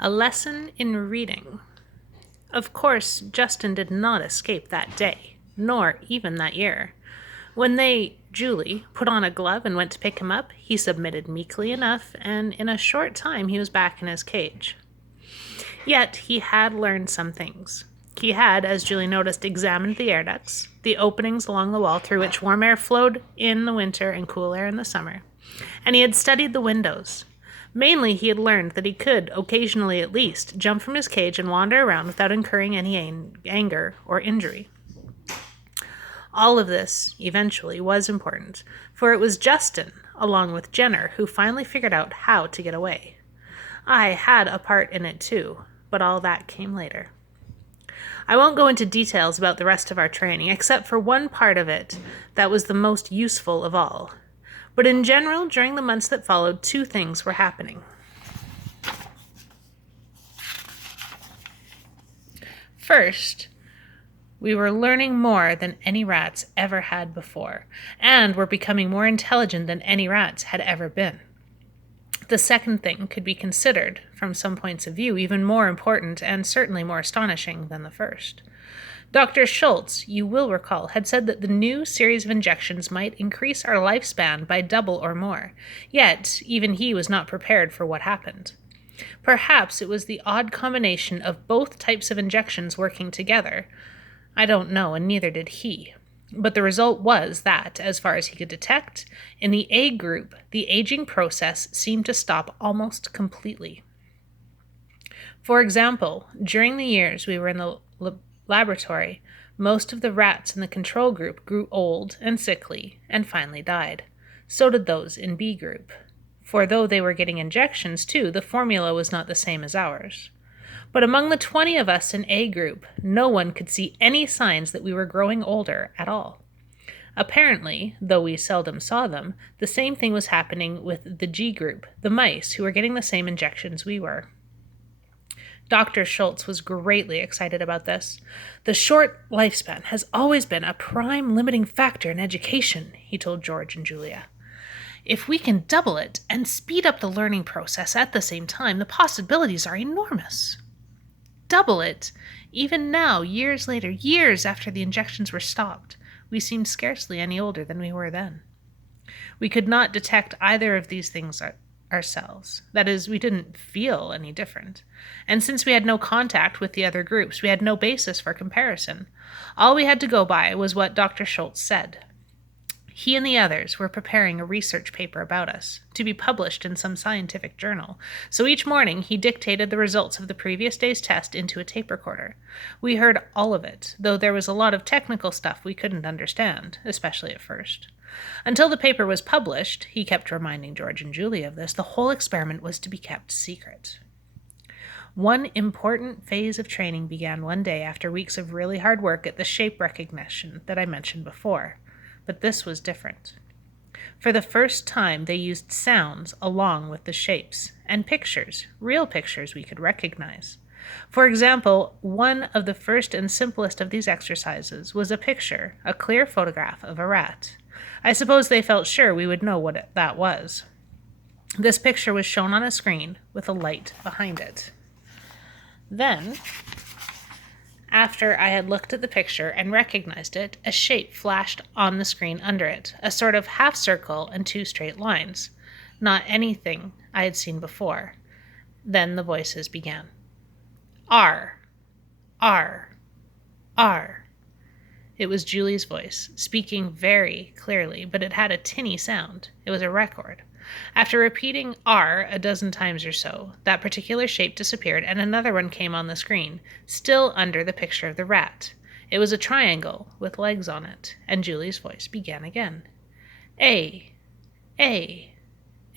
A lesson in reading. Of course, Justin did not escape that day, nor even that year. When Julie, put on a glove and went to pick him up, he submitted meekly enough, and in a short time he was back in his cage. Yet he had learned some things. He had, as Julie noticed, examined the air ducts, the openings along the wall through which warm air flowed in the winter and cool air in the summer, and he had studied the windows. Mainly, he had learned that he could, occasionally at least, jump from his cage and wander around without incurring any anger or injury. All of this, eventually, was important, for it was Justin, along with Jenner, who finally figured out how to get away. I had a part in it too, but all that came later. I won't go into details about the rest of our training, except for one part of it that was the most useful of all. But in general, during the months that followed, two things were happening. First, we were learning more than any rats ever had before, and were becoming more intelligent than any rats had ever been. The second thing could be considered, from some points of view, even more important and certainly more astonishing than the first. Dr. Schultz, you will recall, had said that the new series of injections might increase our lifespan by double or more, yet even he was not prepared for what happened. Perhaps it was the odd combination of both types of injections working together. I don't know, and neither did he. But the result was that, as far as he could detect, in the A group, the aging process seemed to stop almost completely. For example, during the years we were in the laboratory, most of the rats in the control group grew old and sickly and finally died. So did those in B group. For though they were getting injections too, the formula was not the same as ours. But among the 20 of us in A group, no one could see any signs that we were growing older at all. Apparently, though we seldom saw them, the same thing was happening with the G group, the mice who were getting the same injections we were. Dr. Schultz was greatly excited about this. The short lifespan has always been a prime limiting factor in education, he told George and Julia. If we can double it and speed up the learning process at the same time, the possibilities are enormous. Double it? Even now, years later, years after the injections were stopped, we seem scarcely any older than we were then. We could not detect either of these things ourselves. That is, we didn't feel any different. And since we had no contact with the other groups, we had no basis for comparison. All we had to go by was what Dr. Schultz said. He and the others were preparing a research paper about us, to be published in some scientific journal, so each morning he dictated the results of the previous day's test into a tape recorder. We heard all of it, though there was a lot of technical stuff we couldn't understand, especially at first. Until the paper was published, he kept reminding George and Julie of this, the whole experiment was to be kept secret. One important phase of training began one day after weeks of really hard work at the shape recognition that I mentioned before. But this was different. For the first time, they used sounds along with the shapes, and pictures, real pictures we could recognize. For example, one of the first and simplest of these exercises was a picture, a clear photograph of a rat. I suppose they felt sure we would know what that was. This picture was shown on a screen with a light behind it. Then, after I had looked at the picture and recognized it, a shape flashed on the screen under it, a sort of half circle and two straight lines. Not anything I had seen before. Then the voices began. R, R, R. It was Julie's voice, speaking very clearly, but it had a tinny sound. It was a record. After repeating R a dozen times or so, that particular shape disappeared and another one came on the screen, still under the picture of the rat. It was a triangle with legs on it, and Julie's voice began again. A, A,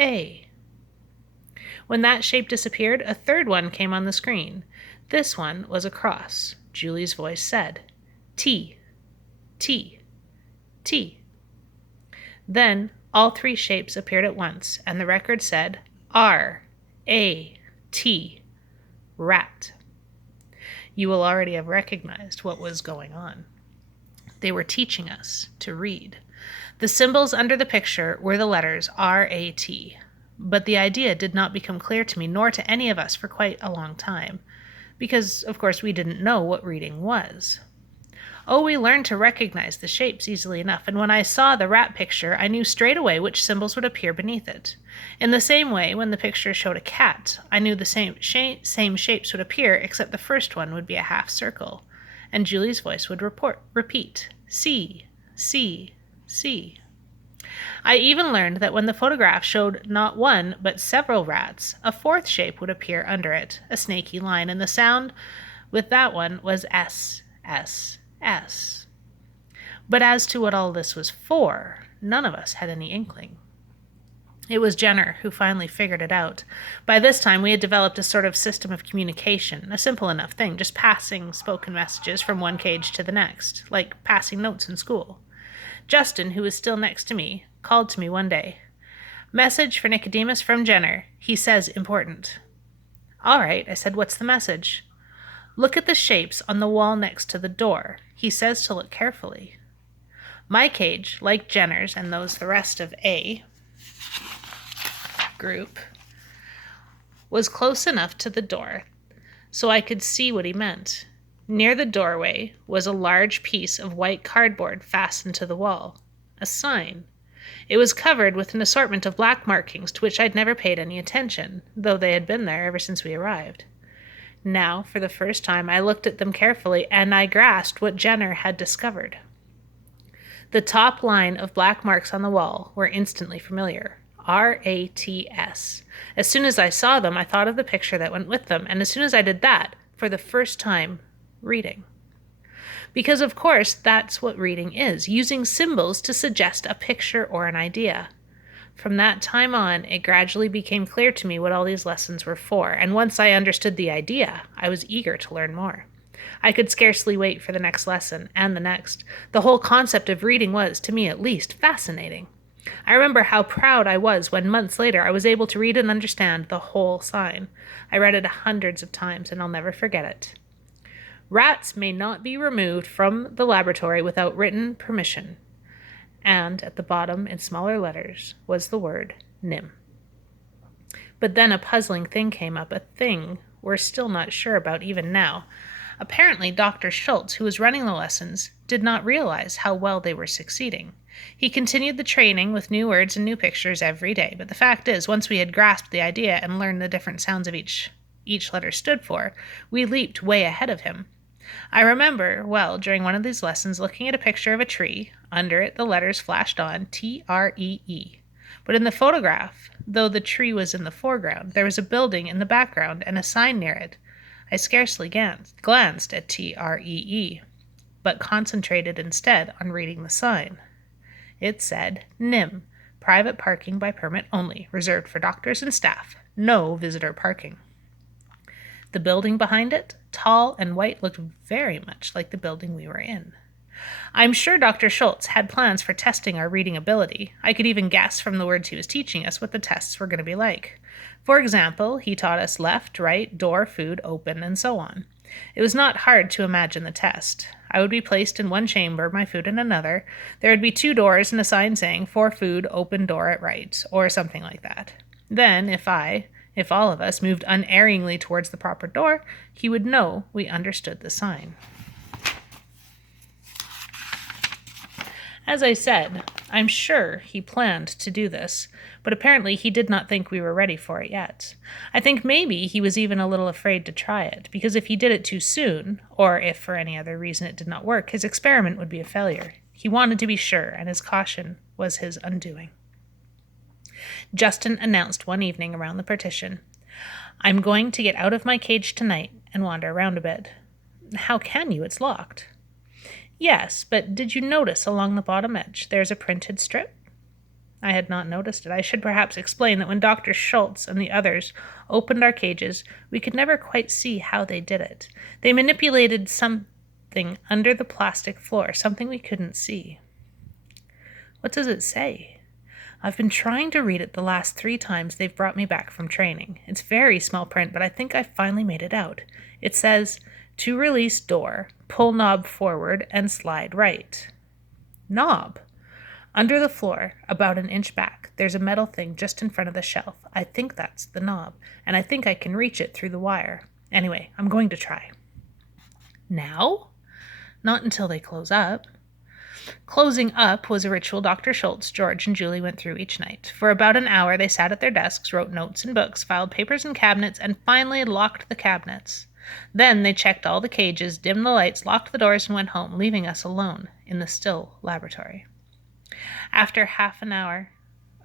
A. When that shape disappeared, a third one came on the screen. This one was a cross. Julie's voice said, T, T, T. Then all three shapes appeared at once, and the record said, R, A, T, rat. You will already have recognized what was going on. They were teaching us to read. The symbols under the picture were the letters R-A-T. But the idea did not become clear to me, nor to any of us, for quite a long time, because, of course, we didn't know what reading was. Oh, we learned to recognize the shapes easily enough, and when I saw the rat picture, I knew straight away which symbols would appear beneath it. In the same way, when the picture showed a cat, I knew the same shapes would appear, except the first one would be a half circle, and Julie's voice would repeat, C, C, C. I even learned that when the photograph showed not one, but several rats, a fourth shape would appear under it, a snaky line, and the sound with that one was S, S, S. But as to what all this was for, none of us had any inkling. It was Jenner who finally figured it out. By this time, we had developed a sort of system of communication, a simple enough thing, just passing spoken messages from one cage to the next, like passing notes in school. Justin, who was still next to me, called to me one day. Message for Nicodemus from Jenner. He says important. All right, I said, what's the message? Look at the shapes on the wall next to the door. He says to look carefully. My cage, like Jenner's and those the rest of A group, was close enough to the door so I could see what he meant. Near the doorway was a large piece of white cardboard fastened to the wall, a sign. It was covered with an assortment of black markings to which I'd never paid any attention, though they had been there ever since we arrived. Now, for the first time, I looked at them carefully, and I grasped what Jenner had discovered. The top line of black marks on the wall were instantly familiar. R-A-T-S. As soon as I saw them, I thought of the picture that went with them, and as soon as I did that, for the first time, reading. Because, of course, that's what reading is, using symbols to suggest a picture or an idea. From that time on, it gradually became clear to me what all these lessons were for, and once I understood the idea, I was eager to learn more. I could scarcely wait for the next lesson, and the next. The whole concept of reading was, to me at least, fascinating. I remember how proud I was when months later I was able to read and understand the whole sign. I read it hundreds of times, and I'll never forget it. Rats may not be removed from the laboratory without written permission. And at the bottom, in smaller letters, was the word NIMH. But then a puzzling thing came up, a thing we're still not sure about even now. Apparently, Dr. Schultz, who was running the lessons, did not realize how well they were succeeding. He continued the training with new words and new pictures every day, but the fact is, once we had grasped the idea and learned the different sounds of each letter stood for, we leaped way ahead of him. I remember, well, during one of these lessons, looking at a picture of a tree. Under it, the letters flashed on, T-R-E-E. But in the photograph, though the tree was in the foreground, there was a building in the background and a sign near it. I scarcely glanced at T-R-E-E, but concentrated instead on reading the sign. It said, NIMH, private parking by permit only, reserved for doctors and staff, no visitor parking. The building behind it, tall and white, looked very much like the building we were in. I'm sure Dr. Schultz had plans for testing our reading ability. I could even guess from the words he was teaching us what the tests were going to be like. For example, he taught us left, right, door, food, open, and so on. It was not hard to imagine the test. I would be placed in one chamber, my food in another. There would be 2 doors and a sign saying, for food, open door at right, or something like that. Then, if all of us moved unerringly towards the proper door, he would know we understood the sign. As I said, I'm sure he planned to do this, but apparently he did not think we were ready for it yet. I think maybe he was even a little afraid to try it, because if he did it too soon, or if for any other reason it did not work, his experiment would be a failure. He wanted to be sure, and his caution was his undoing. Justin announced one evening around the partition, I'm going to get out of my cage tonight and wander around a bit. How can you? It's locked. Yes, but did you notice along the bottom edge there's a printed strip? I had not noticed it. I should perhaps explain that when Dr. Schultz and the others opened our cages, we could never quite see how they did it. They manipulated something under the plastic floor, something we couldn't see. What does it say? I've been trying to read it the last 3 times they've brought me back from training. It's very small print, but I think I finally made it out. It says, to release door, pull knob forward and slide right. Knob. Under the floor, about an inch back, there's a metal thing just in front of the shelf. I think that's the knob, and I think I can reach it through the wire. Anyway, I'm going to try. Now? Not until they close up. Closing up was a ritual Dr. Schultz, George, and Julie went through each night. For about an hour, they sat at their desks, wrote notes in books, filed papers in cabinets, and finally locked the cabinets. Then they checked all the cages, dimmed the lights, locked the doors, and went home, leaving us alone in the still laboratory. About half an hour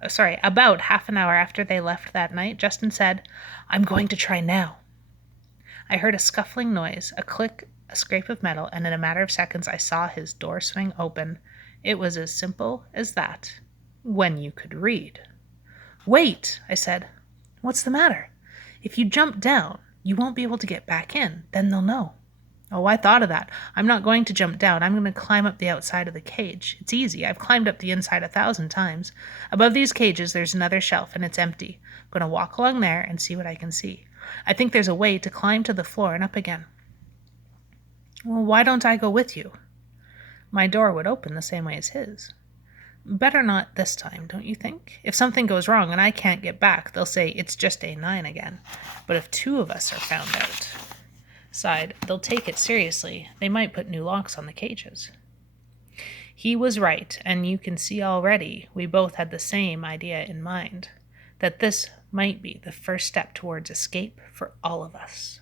after they left that night, Justin said, "I'm going to try now." I heard a scuffling noise, a click, a scrape of metal, and in a matter of seconds I saw his door swing open. It was as simple as that, when you could read. "Wait," I said. "What's the matter?" "If you jump down, you won't be able to get back in. Then they'll know." "Oh, I thought of that. I'm not going to jump down. I'm going to climb up the outside of the cage. It's easy. I've climbed up the inside 1,000 times. Above these cages, there's another shelf, and it's empty. I'm going to walk along there and see what I can see. I think there's a way to climb to the floor and up again." "Well, why don't I go with you?" "My door would open the same way as his." "Better not this time, don't you think? If something goes wrong and I can't get back, they'll say it's just A9 again. But if 2 of us are found out," sighed, "they'll take it seriously. They might put new locks on the cages." He was right, and you can see already we both had the same idea in mind, that this might be the first step towards escape for all of us.